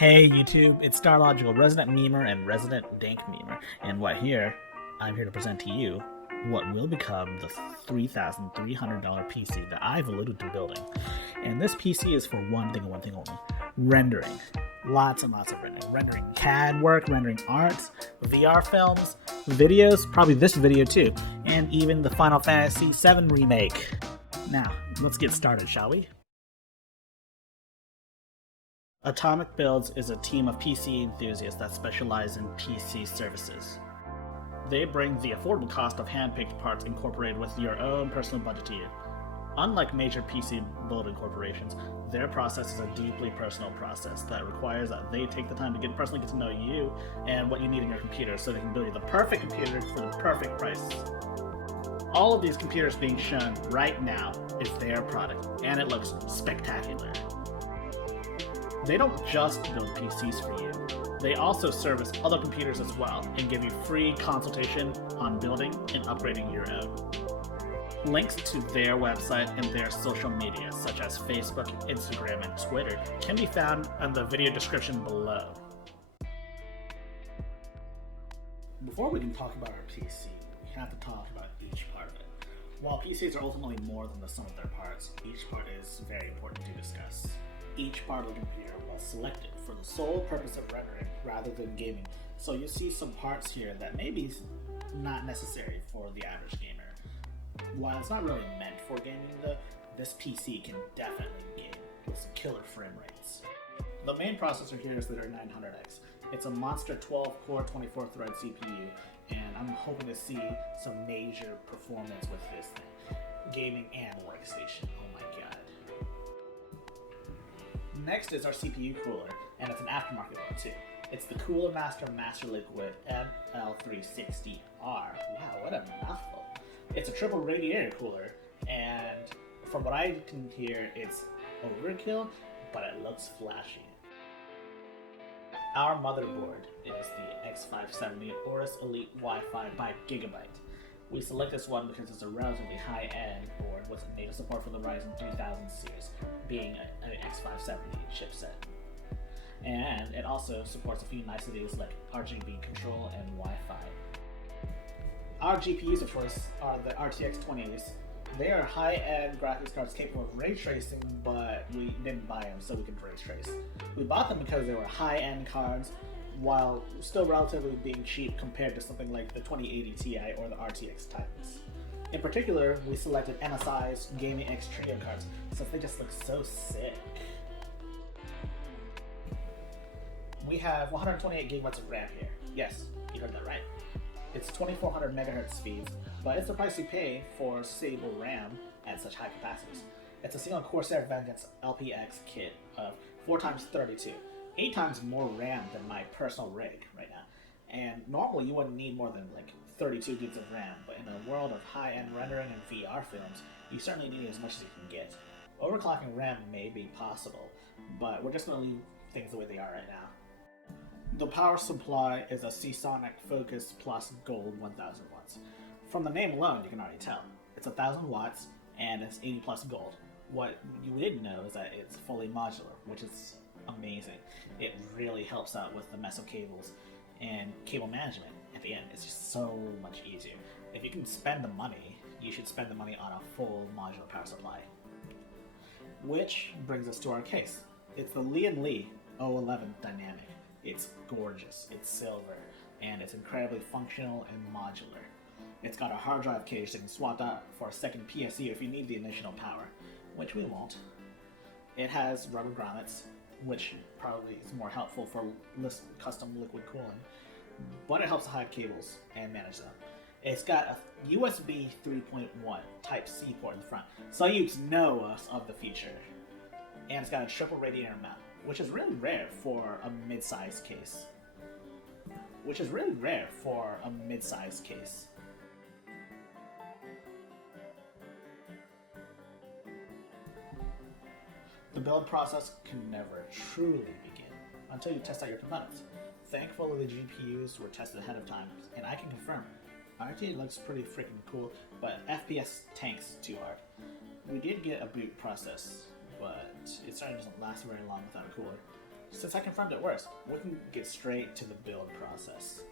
Hey YouTube, it's Starlogical, resident memer and resident dank memer, and I'm here to present to you what will become the $3,300 PC that I've alluded to building. And this PC is for one thing and one thing only: rendering. Lots and lots of rendering. Rendering CAD work, rendering art, VR films, videos, probably this video too, and even the Final Fantasy VII remake. Now, let's get started, shall we? Atomic Builds is a team of PC enthusiasts that specialize in PC services. They bring the affordable cost of hand-picked parts incorporated with your own personal budget to you. Unlike major PC building corporations, their process is a deeply personal process that requires that they take the time to personally get to know you and what you need in your computer so they can build you the perfect computer for the perfect price. All of these computers being shown right now is their product, and it looks spectacular. They don't just build PCs for you, they also service other computers as well and give you free consultation on building and upgrading your own. Links to their website and their social media, such as Facebook, Instagram, and Twitter, can be found in the video description below. Before we can talk about our PC, we have to talk about each part of it. While PCs are ultimately more than the sum of their parts, each part is very important to discuss. Each part of the computer was selected for the sole purpose of rendering rather than gaming, so you see some parts here that may be not necessary for the average gamer. While it's not really meant for gaming though, this PC can definitely game with some killer frame rates. The main processor here is the 900X. It's a monster 12-core 24-thread CPU, and I'm hoping to see some major performance with this thing. Gaming and workstation, oh my god. Next is our CPU cooler, and it's an aftermarket one too. It's the Cooler Master Master Liquid ML360R. Wow, what a mouthful. It's a triple radiator cooler, and from what I can hear, it's overkill, but it looks flashy. Our motherboard is the X570 Aorus Elite Wi-Fi by Gigabyte. We select this one because it's a relatively high-end board with native support for the Ryzen 3000 series, being an X570 chipset. And it also supports a few niceties like RGB control and Wi-Fi. Our GPUs, of course, are the RTX 2080s. They are high-end graphics cards capable of ray tracing, but we didn't buy them so we could ray trace. We bought them because they were high-end cards, while still relatively being cheap compared to something like the 2080 Ti or the RTX Titans. In particular, we selected MSI's Gaming X Trio cards since they just look so sick. We have 128 gigabytes of RAM here. Yes, you heard that right. It's 2400 megahertz speeds, but it's the price you pay for stable RAM at such high capacities. It's a single Corsair Vengeance LPX kit of 4x32. 8 times more RAM than my personal rig right now. And normally you wouldn't need more than like 32 gigs of RAM, but in a world of high-end rendering and VR films, you certainly need as much as you can get. Overclocking RAM may be possible, but we're just going to leave things the way they are right now. The power supply is a Seasonic Focus Plus Gold 1000 watts. From the name alone, you can already tell. It's 1000 watts and it's 80 plus gold. What you didn't know is that it's fully modular, which is amazing. It really helps out with the mess of cables and cable management. At the end, it's just so much easier. If you can spend the money, you should spend the money on a full modular power supply. Which brings us to our case. It's the Lee & O11 Dynamic. It's gorgeous, it's silver, and it's incredibly functional and modular. It's got a hard drive cage that can swap out for a second PSU if you need the additional power, which we won't. It has rubber grommets, which probably is more helpful for custom liquid cooling, but it helps to hide cables and manage them. It's got a USB 3.1 Type-C port in the front, so you know of the feature. And it's got a triple radiator mount, which is really rare for a mid-size case. The build process can never truly begin until you test out your components. Thankfully, the GPUs were tested ahead of time, and I can confirm, RTA looks pretty freaking cool, but FPS tanks too hard. We did get a boot process, but it certainly doesn't last very long without a cooler. since I confirmed it works, we can get straight to the build process.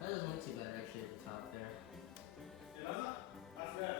That doesn't look too bad actually at the top there. It doesn't? That's good.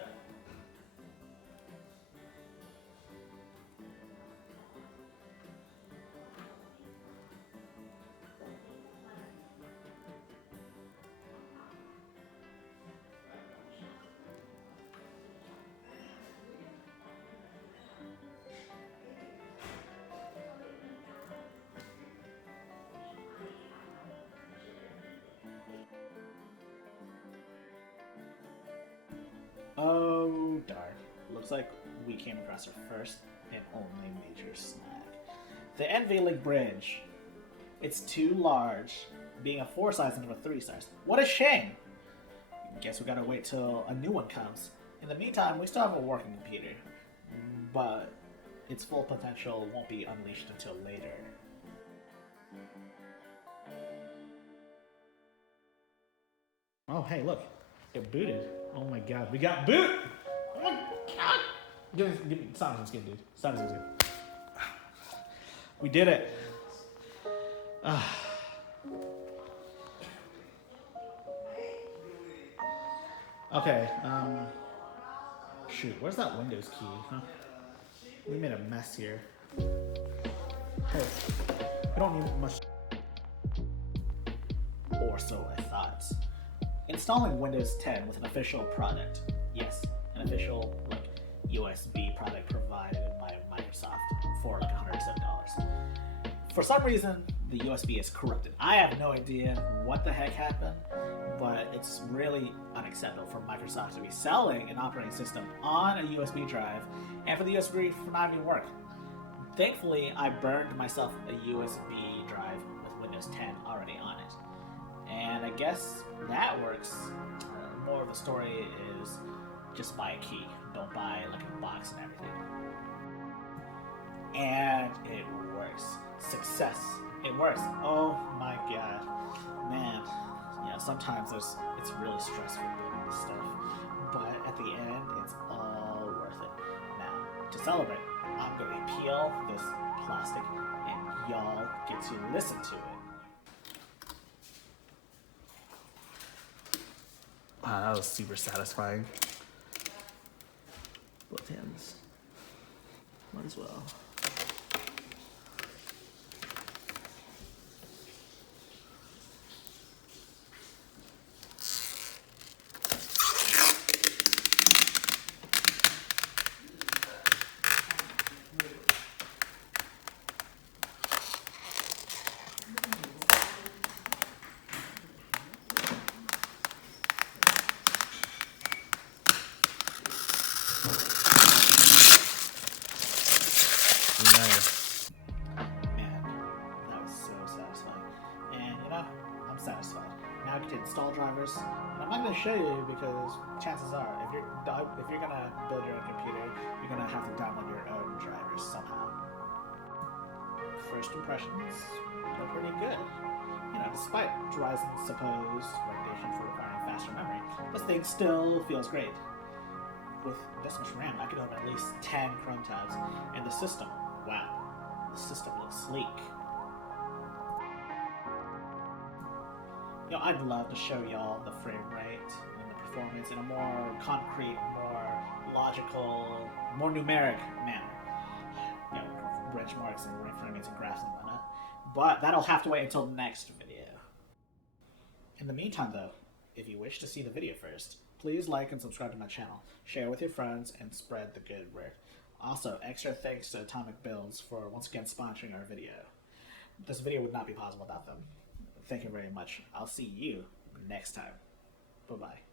Oh darn. Looks like we came across our first and only major snag. The NVLink bridge. It's too large, being a 4 size instead of a 3 size. What a shame! Guess we gotta wait till a new one comes. In the meantime, we still have a working computer, but its full potential won't be unleashed until later. Oh, hey, look. Get booted. Oh my god, we got boot! Oh my god! Give me stop some skin, dude. Stop some skin. We did it. Okay, shoot, where's that Windows key, huh? We made a mess here. Hey, we don't need much. Or so I thought. Installing Windows 10 with an official product. Yes, an official USB product provided by Microsoft for $107. For some reason, the USB is corrupted. I have no idea what the heck happened, but it's really unacceptable for Microsoft to be selling an operating system on a USB drive and for the USB to not even work. Thankfully, I burned myself a USB drive with Windows 10 already on it. And I guess that works. More of the story is just buy a key. Don't buy a box and everything. And it works. Success. It works. Oh my god. Man. Sometimes it's really stressful building this stuff. But at the end, it's all worth it. Now, to celebrate, I'm going to peel this plastic and y'all get to listen to it. Wow, that was super satisfying. Both hands. Might as well. Nice. Man, that was so satisfying. And I'm satisfied. Now I get to install drivers, and I'm not going to show you because chances are, if you're gonna build your own computer, you're gonna have to download your own drivers somehow. First impressions are pretty good. Despite Ryzen's supposed reputation for requiring faster memory, this thing still feels great. With this much RAM, I could open at least 10 Chrome tabs, and the system, wow, the system looks sleek. I'd love to show y'all the frame rate and the performance in a more concrete, more logical, more numeric manner. Benchmarks and frames and graphs and whatnot. But that'll have to wait until the next video. In the meantime, though, if you wish to see the video first, please like and subscribe to my channel, share with your friends, and spread the good word. Also, extra thanks to Atomic Builds for once again sponsoring our video. This video would not be possible without them. Thank you very much. I'll see you next time. Bye-bye.